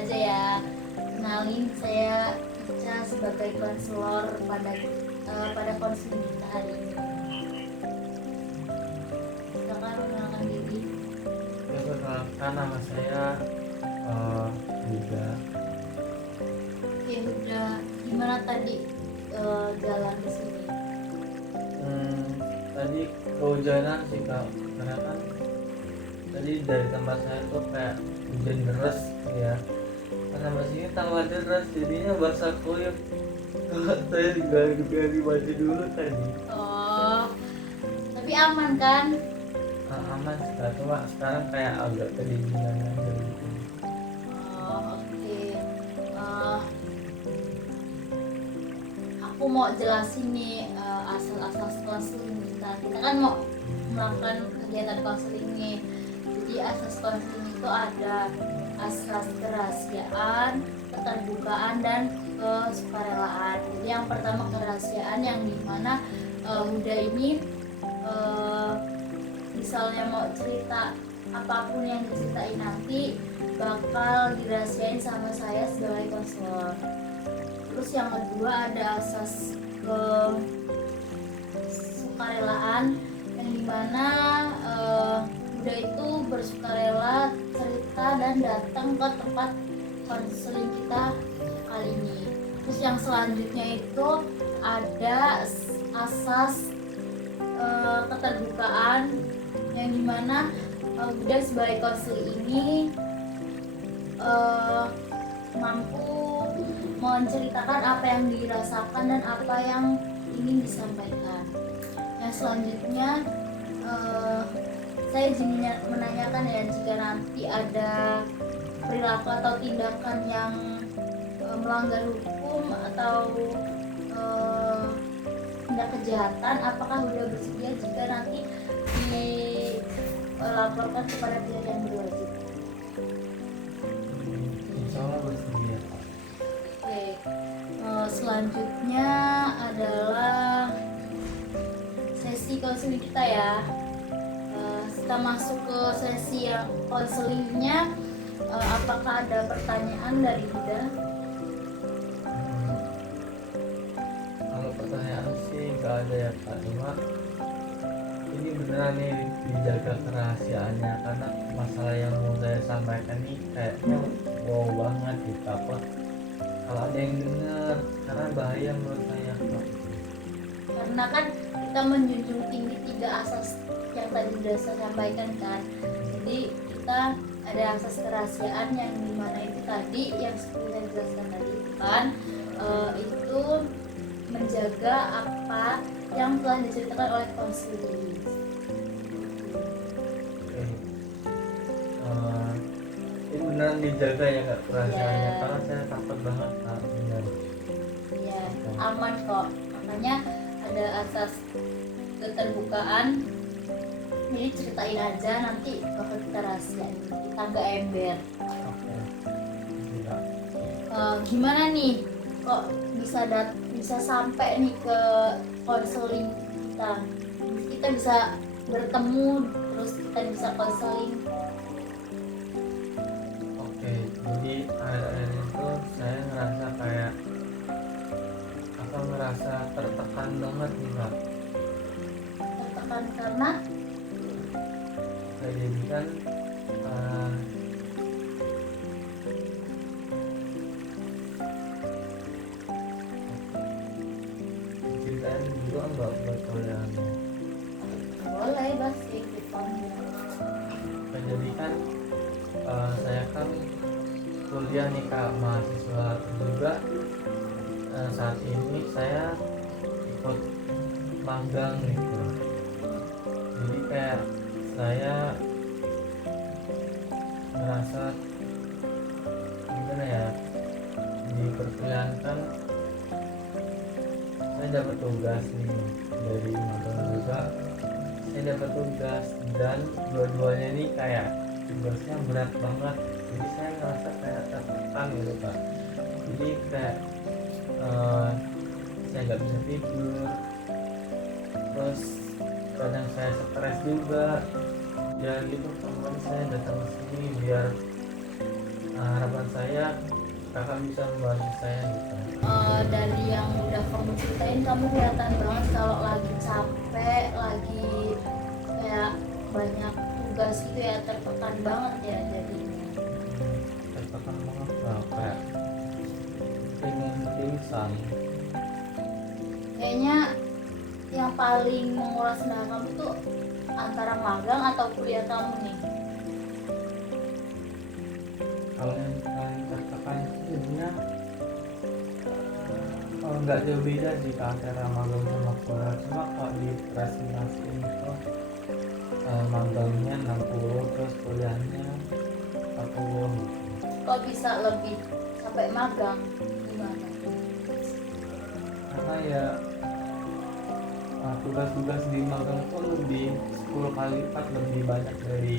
aja ya. Kenalin, saya Ica sebagai konselor pada konseling kita hari ini. Silakan mengenalkan diri. Ya, perkenalkan nama saya Yuda. Oke, udah gimana tadi jalan ke sini? Tadi kehujanan sih kak, karena kan tadi dari tempat saya tuh kayak hujan deras ya. Karena masih tambah deras jadinya basah kuyup. Saya juga ganti baju dulu tadi. Oh, tapi aman kan? Aman sih kak, cuma sekarang kayak agak kedinginan aja gitu. Oh, oke. Eh, aku mau jelasin nih asal-asal konseling kita. Kita kan mau melakukan kegiatan konseling nih. Jadi asas konseling itu ada asas kerahasiaan, keterbukaan, dan kesukarelaan. Jadi yang pertama kerahasiaan, yang dimana Huda ini misalnya mau cerita apapun yang diceritain nanti bakal dirahasiain sama saya sebagai konselor. Terus yang kedua ada asas kesukarelaan, yang dimana Buddha itu bersukarela cerita dan datang ke tempat konseling kita kali ini. Terus yang selanjutnya itu ada asas keterbukaan, yang dimana Buddha sebagai konseling ini mampu menceritakan apa yang dirasakan dan apa yang ingin disampaikan. Yang selanjutnya saya ingin menanyakan ya, jika nanti ada perilaku atau tindakan yang melanggar hukum atau tindak kejahatan, apakah sudah bersedia jika nanti dilaporkan kepada pihak yang berwajib? Insya Allah bersedia. Oke, selanjutnya adalah sesi konseling kita ya. Kita masuk ke sesi yang konselingnya. Apakah ada pertanyaan dari Yuda? Kalau pertanyaan sih nggak ada ya kak, cuma ini beneran nih dijaga kerahasiaannya, karena masalah yang mau saya sampaikan nih kayaknya wow banget gitu. Apa kalau ada yang dengar, karena bahaya menurut saya kak. Karena kan kita menjunjung tinggi 3 asas yang tadi sudah saya sampaikan kan. Jadi kita ada asas kerahasiaan, yang dimana itu tadi yang seperti saya jelaskan tadi kan, itu menjaga apa yang telah diceritakan oleh konseling. Oke. Ini beneran dijaga ya kak kerahasiaannya, Iya. karena saya takut banget kak. Bener. Ya, aman kok. Makanya ada asas keterbukaan. Jadi ceritain aja, nanti bakal kita rahasiain, kita nggak ember. Oke. Tidak. Gimana nih kok bisa sampai nih ke konseling kita? Kita bisa bertemu, terus kita bisa konseling. Oke, jadi akhir-akhir itu saya ngerasa kayak ngerasa tertekan banget nih kak. Tertekan karena Jadi kan ceritain dulu enggak buat kalian. boleh pasti dipanggil. Jadi kan saya kan kuliah nih kak, mahasiswa juga. Saat ini saya ikut magang gitu. Jadi kayak saya merasa gimana ya, diperpilihankan. Saya dapat tugas nih dari magang juga. Saya dapat tugas dan dua-duanya ini kayak tugasnya berat banget. Jadi saya ngerasa kayak tertekan gitu kak. Jadi kayak saya nggak bisa tidur, terus kadang saya stres juga ya gitu. Teman saya datang ke sini biar harapan saya kakak bisa membantu saya gitu. Dari yang udah kamu ceritain, kamu kelihatan banget kalau lagi capek, lagi kayak banyak tugas gitu ya, tertekan banget ya jadinya. Tertekan banget lah, kayak pengen pingsan. Kayaknya yang paling menguras tenaga kamu tuh antara magang atau kuliah kamu nih. Kalau yang paling tertekan itu sebenarnya kalau nggak jauh beda sih Kak, antara magang sama kuliah. Cuma kalau di presentasi itu magangnya 60 terus kuliahnya 40 gitu. Kok bisa lebih sampai magang gimana? Karena ya tugas-tugas di magang itu lebih 10 kali lipat lebih banyak dari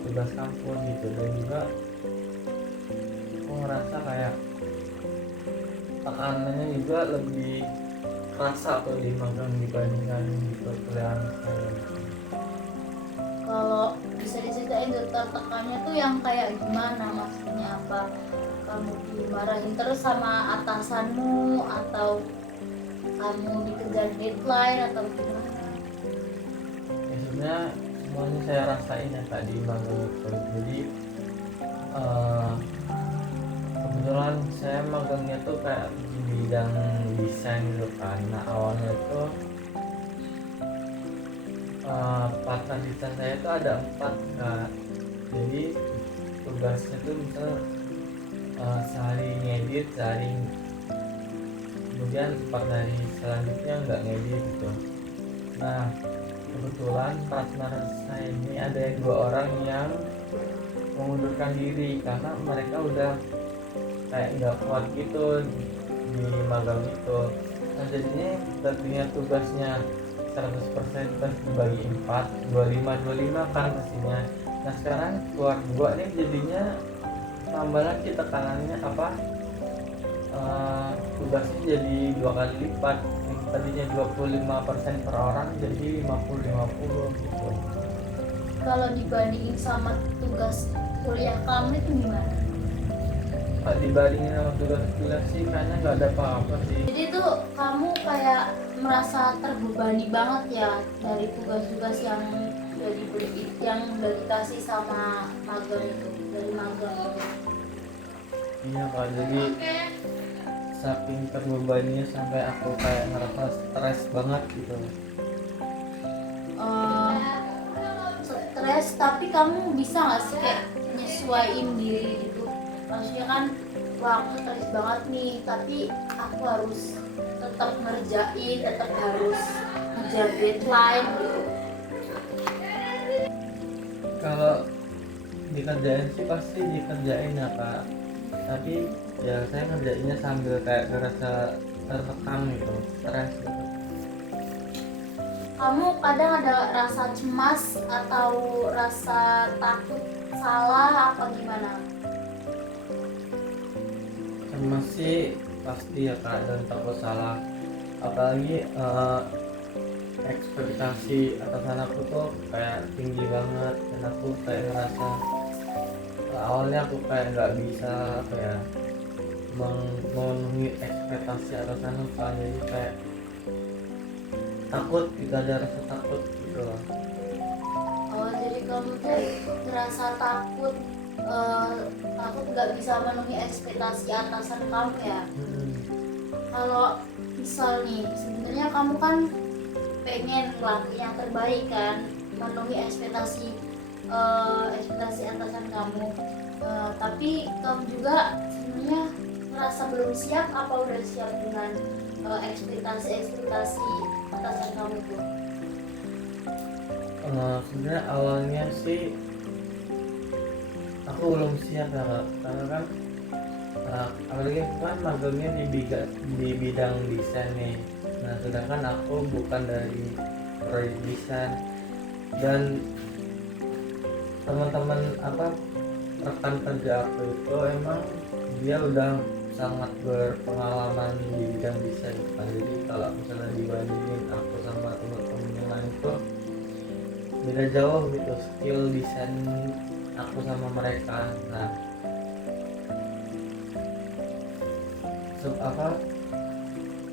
tugas kampus gitu. Dan juga aku ngerasa kayak tekanannya juga lebih kerasa tuh di magang dibandingkan di perkuliahan saya. Kalau bisa diceritain tuh tertekannya tuh yang kayak gimana, maksudnya apa? Kamu dimarahin terus sama atasanmu atau kamu dikejar deadline atau gimana? Ya sebenarnya semuanya saya rasain ya Kak di magang itu. Jadi kebetulan saya magangnya tuh kayak di bidang desain gitu kan. Nah awalnya itu partner desain saya itu ada 4 Kak. Jadi tugasnya tuh misal sehari ngedit, sehari kemudian 4 hari selanjutnya nggak ngedit gitu. Nah kebetulan partner saya ini ada 2 orang yang mengundurkan diri karena mereka udah kayak nggak kuat gitu di magang itu. Nah jadinya tadinya tugasnya 100% terus dibagi 4, 25 kan pastinya. Nah sekarang keluar 2 nih jadinya tambah lagi tekanannya apa, tugasnya jadi 2 kali lipat. Tadinya 25% per orang jadi 50-50 gitu. Kalau dibandingin sama tugas kuliah kamu itu gimana? Dibandingin sama tugas kuliah sih kayaknya nggak ada apa-apa sih. Jadi tuh kamu kayak merasa terbebani banget ya dari tugas-tugas yang yang udah dikasih sama magang itu, dari magang itu. Iya Kak, jadi saking terbebaninya sampai aku kayak ngerasa stres banget gitu. Stres, tapi kamu bisa nggak sih kayak nyesuaiin diri gitu? Maksudnya kan, wah aku stres banget nih, tapi aku harus tetap ngerjain, tetap harus ngejar deadline gitu. Kalau dikerjain sih pasti dikerjain ya Kak, tapi ya saya ngerjainnya sambil kayak ngerasa tertekan gitu, stres gitu. Kamu kadang ada rasa cemas atau rasa takut salah apa gimana? Cemas sih pasti ya Kak, dan takut salah. Apalagi ekspektasi atasan aku tuh kayak tinggi banget, dan aku kayak ngerasa awalnya aku kayak nggak bisa apa ya memenuhi ekspektasi atasan aku kan. Jadi kayak takut gitu, ada rasa takut gitu loh. Oh, jadi kamu tuh ngerasa takut, takut nggak bisa memenuhi ekspektasi atasan kamu ya? Kalau misal nih, sebenarnya kamu kan pengen ngelakuin yang terbaik kan, memenuhi ekspektasi atasan kamu. Tapi kamu juga sebenarnya merasa belum siap apa udah siap dengan ekspektasi atasan kamu itu? Sebenarnya awalnya sih aku belum siap ya Kak. Karena kan apalagi aku kan magangnya di bidang desain nih. Nah sedangkan aku bukan dari proyek desain, dan teman-teman rekan kerja aku itu emang dia udah sangat berpengalaman di bidang desain kan. Jadi kalau misalnya dibandingin aku sama teman-teman yang lain itu beda jauh gitu skill desain aku sama mereka. Nah,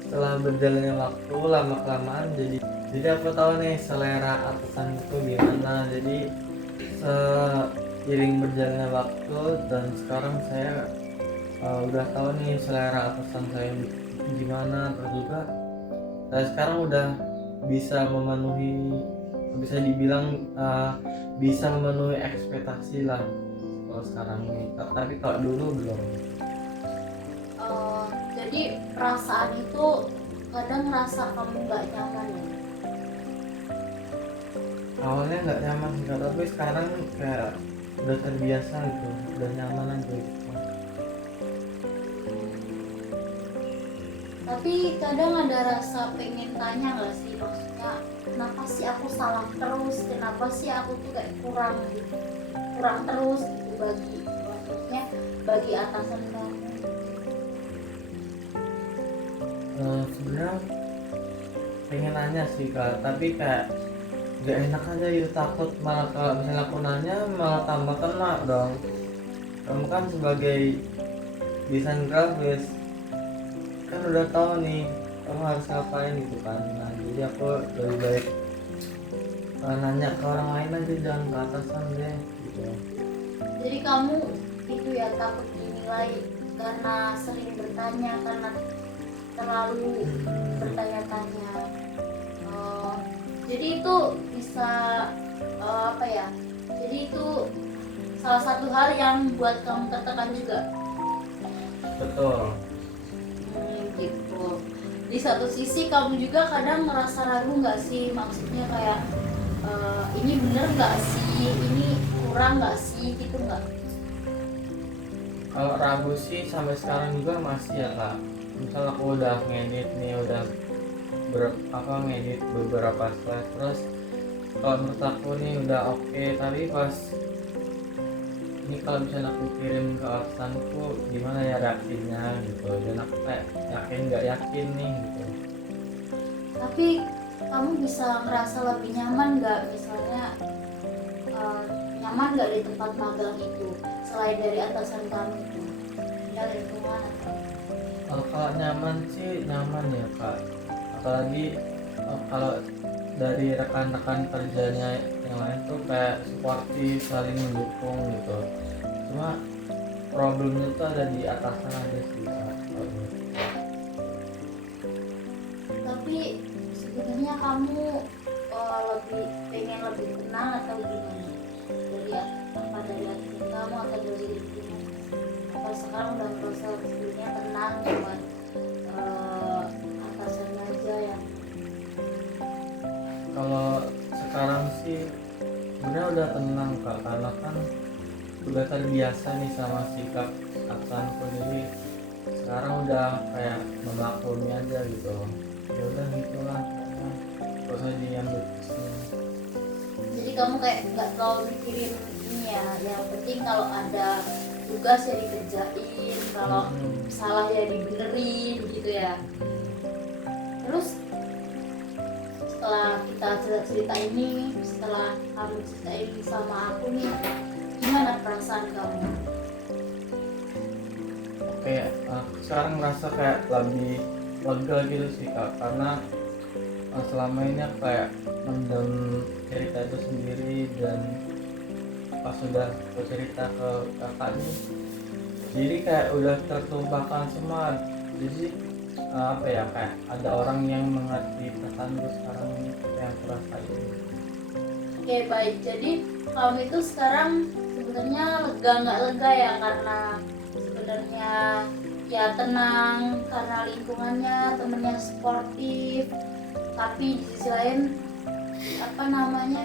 setelah berjalannya waktu lama kelamaan, jadi aku tahu nih selera atasan itu gimana. Jadi seiring berjalannya waktu dan sekarang saya udah tahu nih selera atasan saya gimana. Terus juga saya sekarang udah bisa memenuhi, bisa dibilang bisa memenuhi ekspektasi lah kalau sekarang ini. Tapi kalau dulu belum. Jadi perasaan itu kadang ngerasa kamu nggak nyaman ya. Awalnya nggak nyaman sih Kak, tapi sekarang kayak udah terbiasa gitu, udah nyaman aja gitu. Tapi kadang ada rasa pengen tanya nggak sih, maksudnya kenapa sih aku salah terus, kenapa sih aku tuh kayak kurang terus gitu maksudnya bagi atasan kamu. Sebenarnya pengen nanya sih Kak, tapi kayak gak enak aja gitu, takut malah kalau misalnya aku nanya malah tambah kena dong. Kamu kan sebagai desain grafis kan udah tahu nih kamu harus ngapain gitu kan. Nah, jadi aku lebih baik nanya ke orang lain aja, jangan ke atasan deh gitu. Jadi kamu itu ya takut dinilai karena sering bertanya, karena terlalu bertanya-tanya. Jadi itu bisa apa ya? Jadi itu salah satu hal yang buat kamu tertekan juga. Betul. Gitu. Di satu sisi kamu juga kadang ngerasa ragu nggak sih, maksudnya kayak ini bener nggak sih, ini kurang nggak sih, gitu nggak? Kalau ragu sih sampai sekarang juga masih ya Kak. Misal aku udah ngedit nih, udah ngedit beberapa slide, terus kalau menurut aku nih udah oke, tapi pas ini kalau misalnya aku kirim ke atasanku gimana ya reaksinya gitu, dan aku kayak yakin nggak yakin nih gitu. Tapi kamu bisa ngerasa lebih nyaman nggak, misalnya nyaman nggak di tempat magang itu selain dari atasan kamu itu, ya lingkungan atau? Kalau nyaman sih nyaman ya Kak, apalagi kalau dari rekan-rekan kerjanya yang lain tuh kayak sportif, saling mendukung gitu. Cuma problemnya tuh ada di atasan aja sih Kak. Tapi sebenarnya kamu lebih pengen lebih tenang atau gimana, dari dari atasan kamu atau dari lingkungan? Apa sekarang udah merasa sebelumnya tenang, cuman atasannya aja yang? Kalau sekarang sih sebenarnya udah tenang Kak, karena kan udah terbiasa nih sama sikap atasanku, jadi sekarang udah kayak memaklumi aja gitu. Ya udah gitulah, gak usah diambil pusing. Jadi kamu kayak nggak terlalu mikirin ini ya, yang penting kalau ada tugas ya dikerjain, kalau salah ya dibenerin gitu ya. Terus setelah kita cerita ini, setelah kamu ceritain sama aku nih, gimana perasaan kamu? Kayak sekarang merasa kayak lebih lega gitu sih Kak, karena selama ini aku kayak mendem cerita itu sendiri, dan pas sudah aku cerita ke kakak nih, jadi kayak udah tertumpahkan semua. Jadi apa ya, kayak ada orang yang mengerti perasaanku sekarang yang aku rasain. Oke baik, jadi kamu itu sekarang sebenarnya lega nggak lega ya, karena sebenarnya ya tenang karena lingkungannya, temennya sportif, tapi di sisi lain apa namanya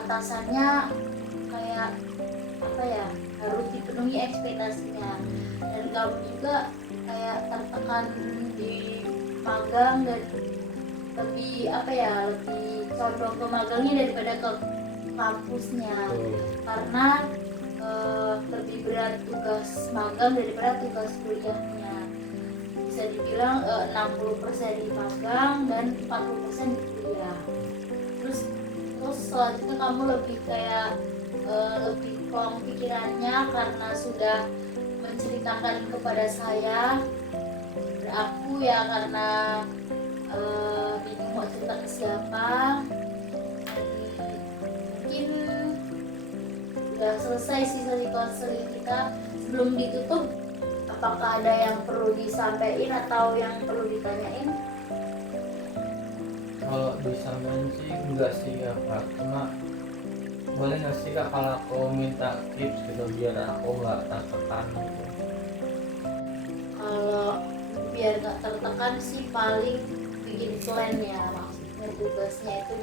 atasannya kayak apa ya, harus dipenuhi ekspektasinya, dan kamu juga kayak tertekan di magang dan lebih apa ya, lebih condong ke magangnya daripada ke kampusnya, karena lebih berat tugas magang daripada tugas kuliahnya. Bisa dibilang 60% di magang dan 40% di kuliah. Terus selanjutnya kamu lebih kayak lebih plong pikirannya karena sudah menceritakan kepada saya. Dan aku ya karena bingung mau cerita ke siapa. Mungkin udah selesai sih sesi konseling kita. Sebelum ditutup, apakah ada yang perlu disampaikan atau yang perlu ditanyain? Kalau disampaikan sih enggak sih ya Kak, cuma boleh nggak sih Kak kalau aku minta tips gitu biar aku nggak tertekan gitu. Kalau biar nggak tertekan sih paling bikin plan ya, maksudnya tugasnya itu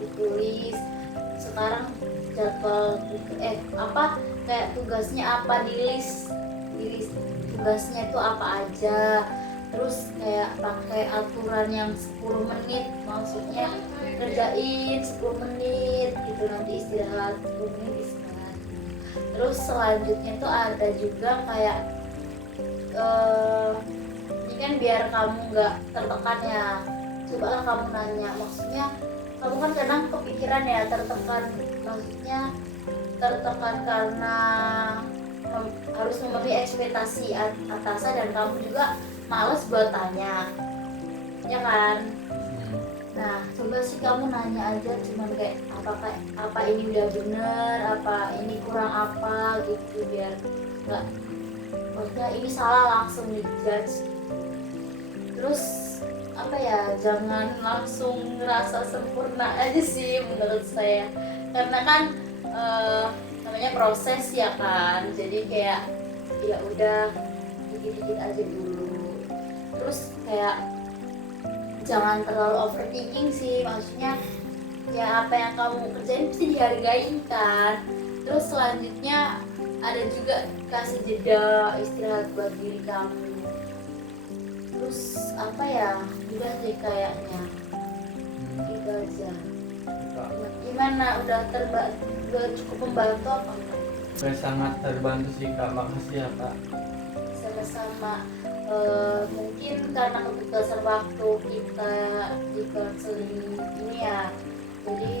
ditulis. Sekarang jadwal kayak tugasnya apa di list tugasnya itu apa aja, terus kayak pakai aturan yang 10 menit, maksudnya kerjain 10 menit gitu, nanti istirahat 10 menit istirahat. Terus selanjutnya tuh ada juga kayak ini kan biar kamu nggak tertekan ya, coba kamu nanya, maksudnya kamu kan kadang kepikiran ya tertekan, maksudnya tertekan karena harus memenuhi ekspektasi atasan dan kamu juga males buat tanya, ya kan? Nah, coba sih kamu nanya aja, cuman kayak apa ini udah bener, apa ini kurang apa gitu, biar nggak, maksudnya ini salah langsung dijudge. Terus apa ya, jangan langsung ngerasa sempurna aja sih menurut saya, karena kan namanya proses ya kan, jadi kayak ya udah dikit-dikit aja dulu. Terus kayak jangan terlalu overthinking sih, maksudnya ya apa yang kamu kerjain pasti dihargain kan. Terus selanjutnya ada juga kasih jeda istirahat buat diri kamu. Terus apa ya, udah sih kayaknya gitu aja. Gimana, udah cukup membantu apa enggak? Saya sangat terbantu sih Kak, makasih ya Kak. Sama-sama. Mungkin karena keterbatasan waktu kita di konseling ini ya, jadi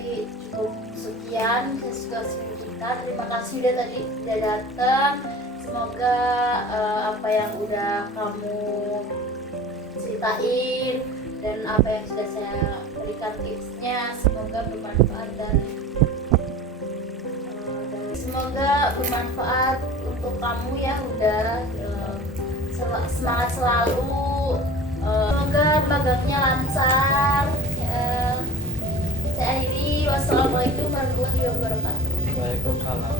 cukup sekian sesi konseling kita. Terima kasih udah datang. Semoga apa yang udah kamu ceritain dan apa yang sudah saya berikan tipsnya semoga bermanfaat dan semoga bermanfaat untuk kamu ya. Udah semangat selalu, semoga magangnya lancar. Saya akhiri, wassalamualaikum warahmatullahi wabarakatuh. Waalaikumsalam.